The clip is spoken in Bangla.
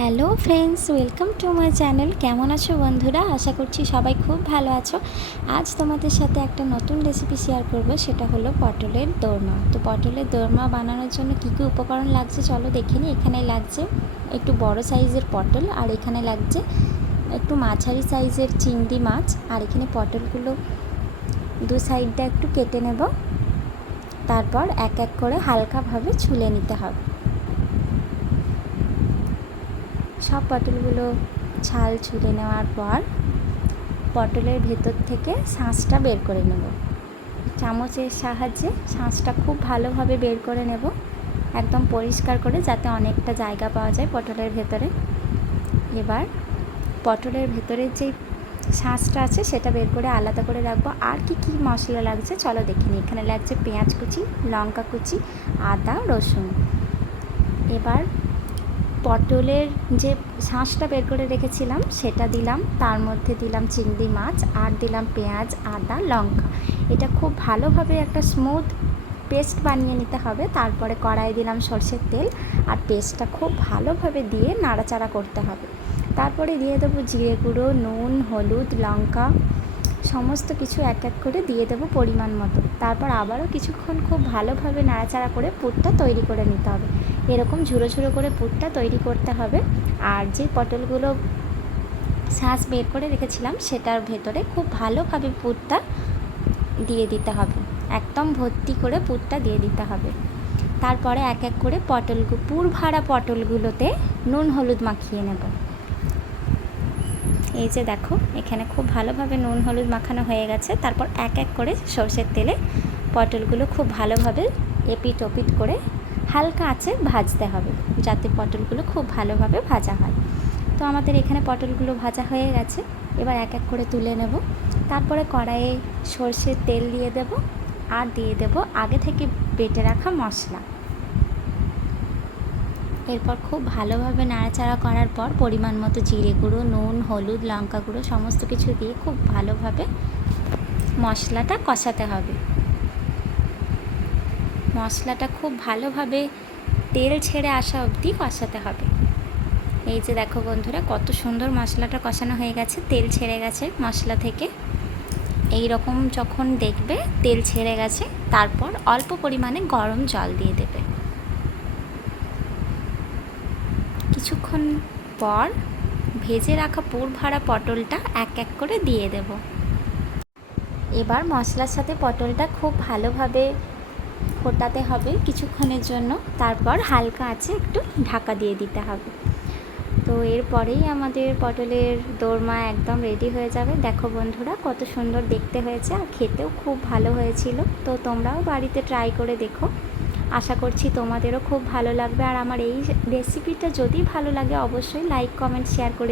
Hello friends, welcome to my channel. কেমন আছো বন্ধুরা? আশা করছি সবাই খুব ভালো আছো। আজ তোমাদের সাথে একটা নতুন রেসিপি শেয়ার করব, সেটা হলো পটলের দোরমা। তো পটলের দোরমা বানানোর জন্য কী কী উপকরণ লাগছে চলো দেখে নিই। এখানে লাগছে একটু বড় সাইজের পটল, আর এখানে লাগছে একটু মাঝারি সাইজের চিংড়ি মাছ, আর এখানে পটলগুলো দু সাইডটা একটু কেটে নেব। তারপর এক এক করে হালকাভাবে ছুলে নিতে হবে। সব পটলগুলো ছাল ছুলে নেওয়ার পর পটলের ভেতর থেকে শাঁসটা বের করে নেব। চামচের সাহায্যে শাঁসটা খুব ভালোভাবে বের করে নেব, একদম পরিষ্কার করে, যাতে অনেকটা জায়গা পাওয়া যায় পটলের ভেতরে। এবার পটলের ভেতরের যে শাঁসটা আছে সেটা বের করে আলাদা করে রাখবো। আর কি কি মশলা লাগছে চলো দেখে নিই। এখানে লাগছে পেঁয়াজ কুচি, লঙ্কা কুচি, আদা, রসুন। এবার পটলের যে শাঁসটা বের করে রেখেছিলাম সেটা দিলাম, তার মধ্যে দিলাম চিংড়ি মাছ, আর দিলাম পেঁয়াজ, আদা, লঙ্কা। এটা খুব ভালোভাবে একটা স্মুথ পেস্ট বানিয়ে নিতে হবে। তারপরে কড়াইয়ে দিলাম সরষের তেল, আর পেস্টটা খুব ভালোভাবে দিয়ে নাড়াচাড়া করতে হবে। তারপরে দিয়ে দেবো জিরে গুঁড়ো, নুন, হলুদ, লঙ্কা, সমস্ত কিছু এক এক করে দিয়ে দেবো পরিমাণ মতো। তারপর আবারও কিছুক্ষণ খুব ভালোভাবে নাড়াচাড়া করে পুরটা তৈরি করে নিতে হবে। এরকম ঝুড়ো ঝুড়ো করে পুরটা তৈরি করতে হবে। আর যে পটলগুলো শাঁস বের করে রেখেছিলাম সেটার ভেতরে খুব ভালোভাবে পুরটা দিয়ে দিতে হবে, একদম ভর্তি করে পুরটা দিয়ে দিতে হবে। তারপরে এক এক করে পুর ভরা পটলগুলোতে নুন হলুদ মাখিয়ে নেব। এই যে দেখো, এখানে খুব ভালোভাবে নুন হলুদ মাখানো হয়ে গেছে। তারপর এক এক করে সরষের তেলে পটলগুলো খুব ভালোভাবে এপিট ওপিট করে হালকা আঁচে ভাজতে হবে, যাতে পটলগুলো খুব ভালোভাবে ভাজা হয়। তো আমাদের এখানে পটলগুলো ভাজা হয়ে গেছে। এবার এক এক করে তুলে নেব। তারপরে কড়াইয়ে সরষের তেল দিয়ে দেব, আর দিয়ে দেব আগে থেকে বেটে রাখা মশলা। এরপর খুব ভালোভাবে নাড়াচাড়া করার পর পরিমাণ মতো জিরে গুঁড়ো, নুন, হলুদ, লঙ্কা গুঁড়ো সমস্ত কিছু দিয়ে খুব ভালোভাবে মশলাটা কষাতে হবে। মশলাটা খুব ভালোভাবে তেল ছেড়ে আসা অবধি কষাতে হবে। এই যে দেখো বন্ধুরা, কত সুন্দর মশলাটা কষানো হয়ে গেছে, তেল ছেড়ে গেছে মশলা থেকে। এই রকম যখন দেখবে তেল ছেড়ে গেছে, তারপর অল্প পরিমাণে গরম জল দিয়ে দেবে। কিছুক্ষণ পর ভেজে রাখা পুর ভরা পটলটা এক এক করে দিয়ে দেব। এবার মশলার সাথে পটলটা খুব ভালোভাবে ফোটাতে হবে কিছুক্ষণের জন্য। তারপর হালকা আঁচে একটু ঢাকা দিয়ে দিতে হবে। তো এরপরেই আমাদের পটলের দোরমা একদম রেডি হয়ে যাবে। দেখো বন্ধুরা, কত সুন্দর দেখতে হয়েছে, আর খেতেও খুব ভালো হয়েছিল। তো তোমরাও বাড়িতে ট্রাই করে দেখো, আশা করছি তোমাদেরও খুব ভালো লাগবে। আর আমার এই রেসিপিটা যদি ভালো লাগে অবশ্যই লাইক, কমেন্ট, শেয়ার করে